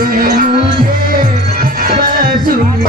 मुझे बसुरी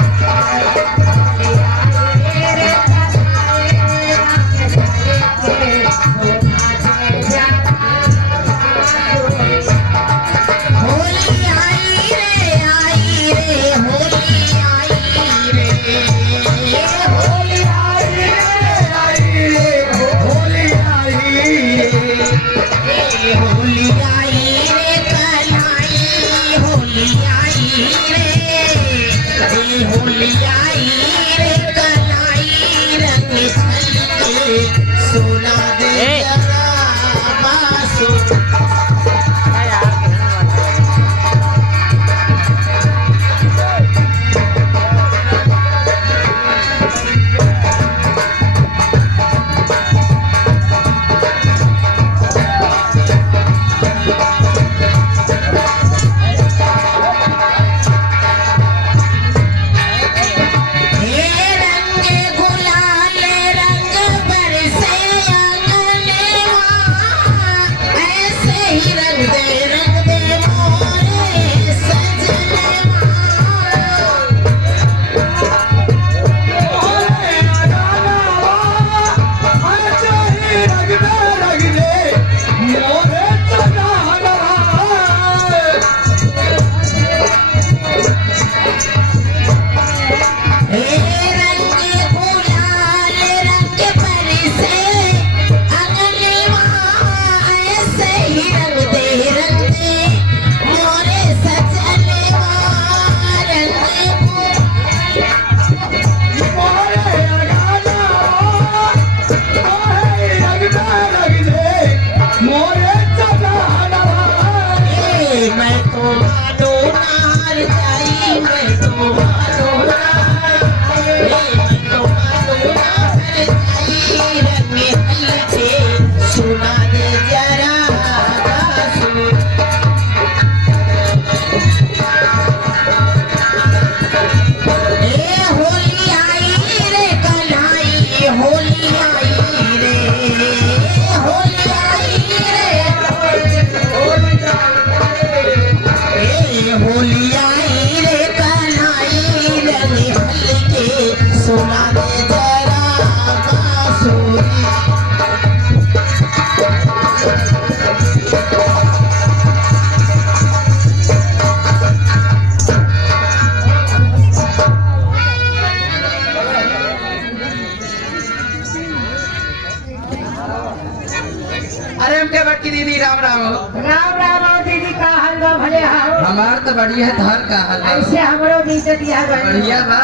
दीदी राम राम राम राम हो दीदी का हाल बा भले हाओ हमार तो बढ़िया है धर का हाल बा। ऐसे हमरो बीते दिया गए बढ़िया बा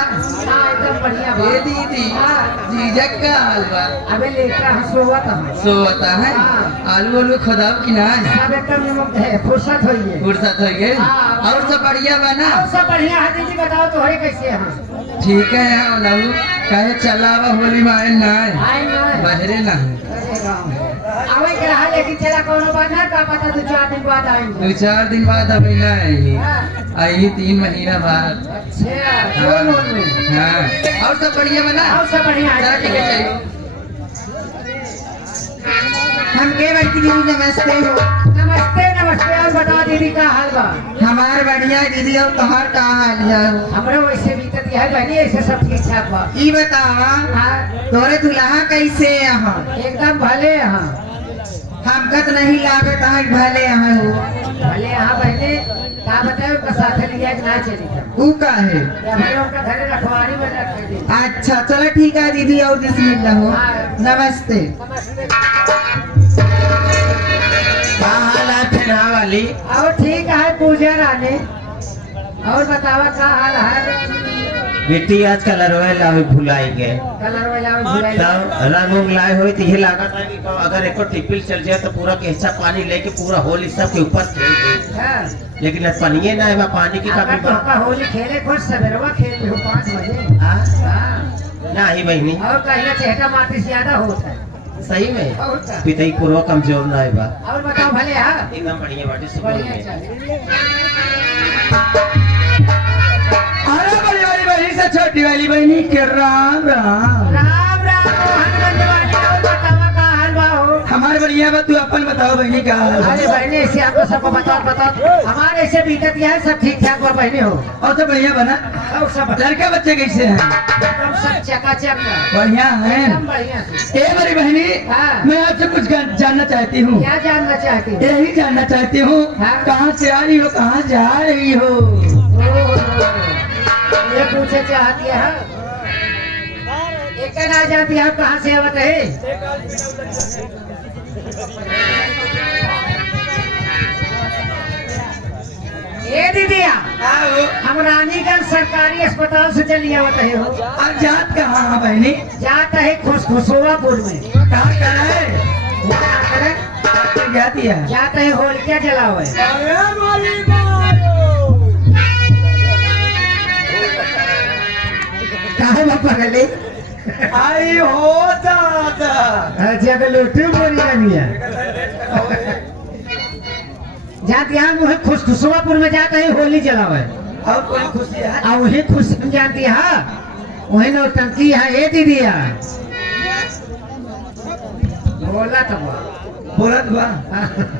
हां एकदम बढ़िया बा ए दीदी जीजक का हाल बा अबे लेटा सोवत हम सोता है आलू आलू खुदाब की ना सब एकदम नमक है फुर्सत होई है फुर्सत हो गई और सब बढ़िया बा ना और सब बढ़िया है दीदी बताओ तो है कैसे हम ठीक है यहाँ लाऊ कहे चला बा होली में आए ना आए ना बहरे ना आवे के रहा लेकिन चला कोनो बात ना का पता 2-4 दिन बाद आएंगे 2-4 दिन बाद अभी ना आई 3 महीना बाद अच्छा जो मन में हाँ और सब बढ़िया बना और सब बढ़िया है ठीक है चाहिए हम के बड़की दीदी नमस्ते हो नमस्ते नमस्ते और बता दीदी का हाल बा हमार बढ़िया दीदी और तोहार का हाल है हमरो वैसे बीतत है बहनी ऐसे सब ठीक ठाक बा ई बतावा तोरे दुल्हा कैसे यहाँ एकदम भले यहाँ हमका तो नहीं लागत है भले यहाँ हो भले यहाँ पहले का बताओ का साथ लिया कि ना चली था ऊ का है भले उनका घर रखवारी में रख दे अच्छा चलो ठीक है दीदी और बिस्मिल्लाह हो नमस्ते नमस्ते वाली और ठीक है पूजा रानी और बतावा का हाल है बेटी आज कलर लाए भुलाई गए कलर वाला भुलाई रंग उंग लाए हुए तो ये लागत है कि अगर एक टिपिल चल जाए तो पूरा केसा पानी लेके पूरा होली सब के ऊपर खेल गई हां लेकिन आज पानी ना है पानी की अगर कमी तो का होली खेले खुद सवेरवा खेल हो 5 बजे हां ना ही बहनी और कहीं चेहरा माटी से ज्यादा होता है सही में और क्या? पितई पूर्व कमजोर ना है बा और बताओ भले हां एकदम बढ़िया बाटी से बढ़िया चल अरे बड़ी वाली बहनी से छोटी वाली बहनी के राम राम राम राम हनुमान वाली और बतावा का हाल बा हो हमारे बड़ी बढ़िया बा, तू अपन बताओ बहनी का हाल है? अरे बहने ऐसे आपको सबको बताओ हमारे ऐसे बीतत है सब ठीक ठाक बा बहने हो और तो बढ़िया बना। और सब लड़का बच्चे कैसे हैं? एकदम सब चकाचक बा। बढ़िया हैं। एकदम बढ़िया से। ए मेरी बहनी, हाँ। मैं आपसे कुछ जानना चाहती हूँ। क्या जानना चाहती हो? यही जानना चाहती हूँ, हाँ। कहाँ से आ रही हो, कहाँ जा रही हो? ये पूछे चाहती है एक ना जाती है कहाँ से आवत है? ये दीदिया आओ। हम रानीगंज सरकारी अस्पताल से चली आवत है हो। अब जात कहाँ है बहनी? जाता है खुशखुशोवापुर में। कहाँ का है? क्या करे? जाती है। जाता है होलिका जलावे। काहे बापा गले? आई हो दादा। जग लोटू बोरी बनिया। जाते यहाँ मुहे खुशखुशवापुर में जाता है होली जलावे। और कोई खुशी है? और वही खुश जानती है वही नौटंकी है ये दीदिया। बोला तो बोलत बा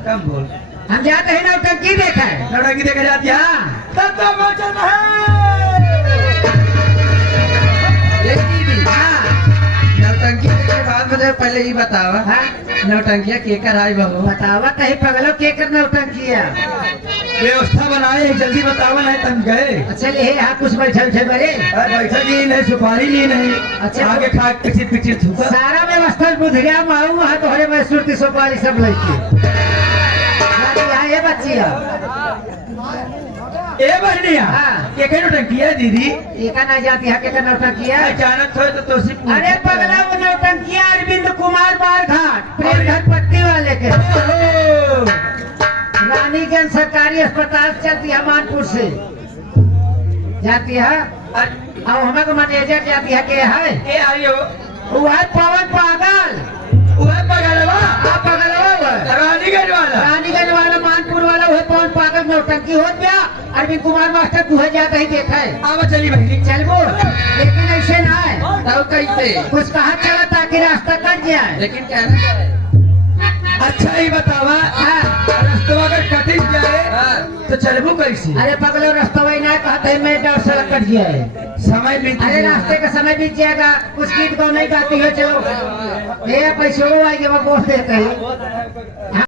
कम बोल। हम जाते हैं नौटंकी देखा है। लड़की देखा जाती है। हाँ। तब तो वचन है। ये दीदी, हाँ। नौटंकी के बाद मुझे पहले ही बतावा, हाँ। नौटंकिया केकर आई बहू? बतावा कहीं पगलो के कर नौटंकी है। व्यवस्था बनाए है, जल्दी बतावा नहीं तम गए। अच्छा ले यहाँ कुछ बैठल थे बड़े। बैठक ली नहीं, सुपारी ली नहीं। अच्छा। आगे खा पिछिर पिछिर थूका। सारा व्यवस्था बुधरिया माऊ वहाँ तो हरे मैसूर की सुपारी सब लेके ये बच्ची ए बहनिया, हाँ। के के नौटंकिया दीदी? एक ना जाती है के नौटंकी है। अचानक हो तो तोसी पूछ। अरे पगला वो नौटंकिया अरविंद कुमार बारघाट प्रेम घर पट्टी वाले के। ओहो। रानीगंज सरकारी अस्पताल चलती है मानपुर से जाती है। और हमारे मैनेजर जाती है के है के आई हो? वो है पवन पागल। वह पगलवा। आप पगलवा वो है। रानीगंज वाला। रानीगंज वाला मानपुर वाला वो पवन पागल नौटंकी हो गया। अरविंद कुमार मास्टर तुहे जाता ही देखा है। आवा चली बहनी। चल वो लेकिन ऐसे ना है तब कैसे? कुछ कहा चला ताकि रास्ता कट जाए। लेकिन कहना क्या है? अच्छा ही बतावा। हाँ। रास्ता अगर कटिस जाए तो चलबू कैसे? अरे पगलो रास्ता वही ना कहते हैं मैं डर से कट जाए। समय बीत अरे रास्ते का समय बीत जाएगा कुछ गीत गाओ नहीं गाती है चलो ये पैसे आएंगे वो बोल देते हैं।